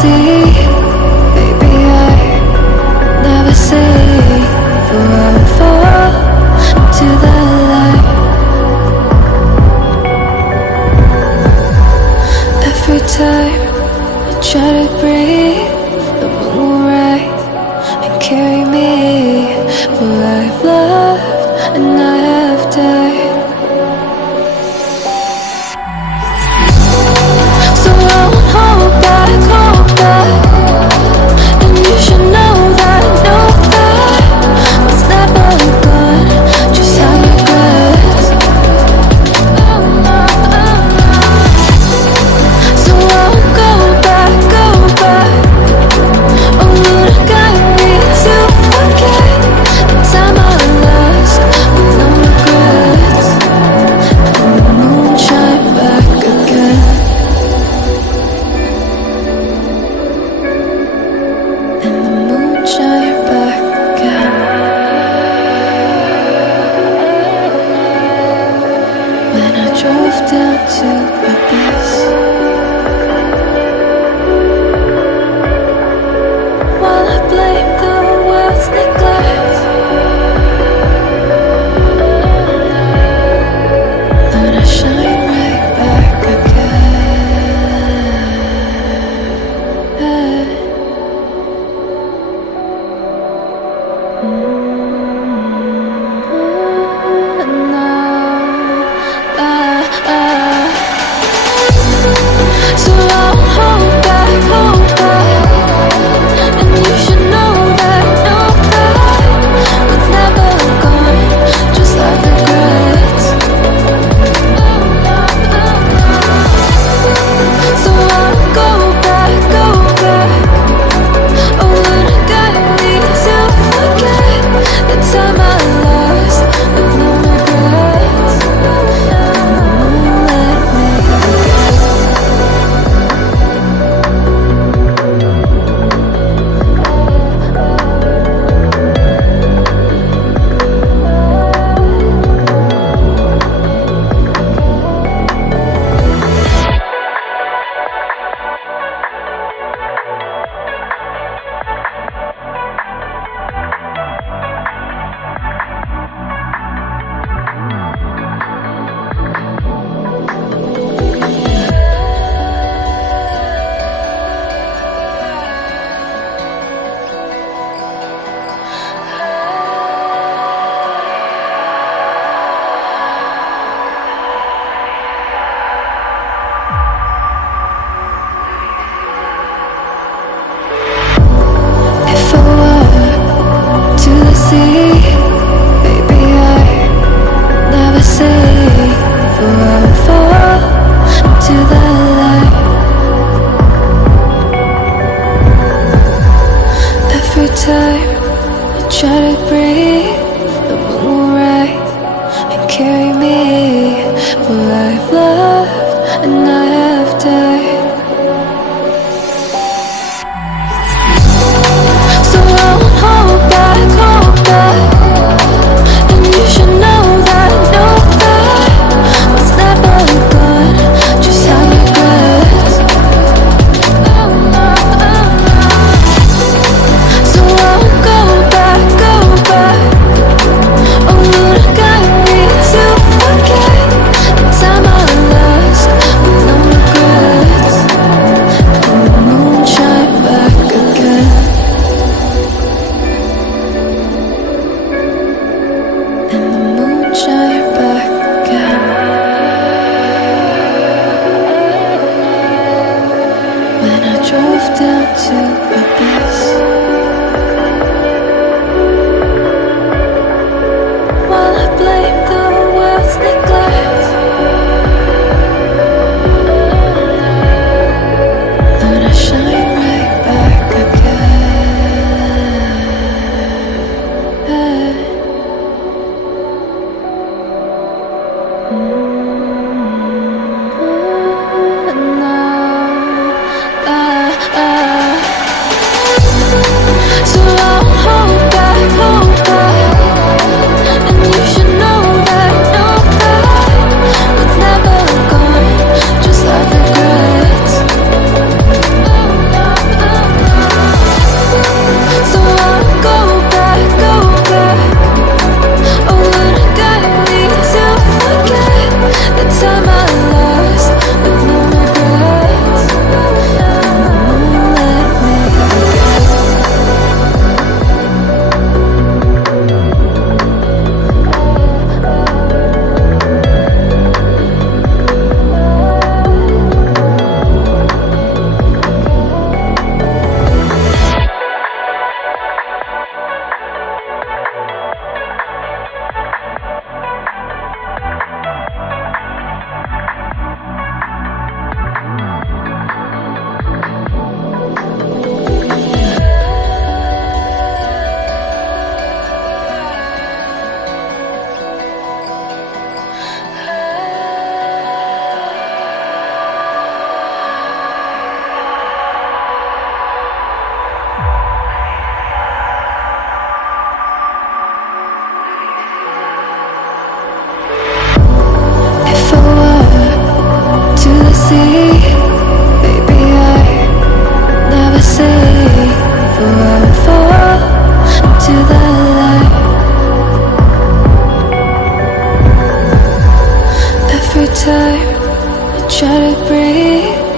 sea, baby, I never say for I will fall into the light. Every time I try to breathe, the moon will rise and carry me, for I've loved and I have died. So I won't hold back, and you should know that what's never gone just have regrets. So I won't go back, oh, would have got me to forget the time I lost with no regrets, and the moon shine back again. And the moon shine back again. When I drove down to abyss, while I blame the world's neglect, then I shine right back again. So I'll hold back, and you should know that what's never gone just like regrets. So I'll go back, oh, would have got me to forget the time I lost with no regrets, and the moon let me forget. If I walk to the sea, baby, I never say for I will fall into the light. Every time I try to breathe, the moon will rise and carry me, for I've loved and I have died. So I won't hold back, and you should know that what's never gone just have regrets. So I won't go back, oh, would have got me to forget the time I lost with no regrets, and the moon shine back again. And the moon shine back again. When I drove down to abyss, while I blame the world's neglect, then I shine right back again. breathe.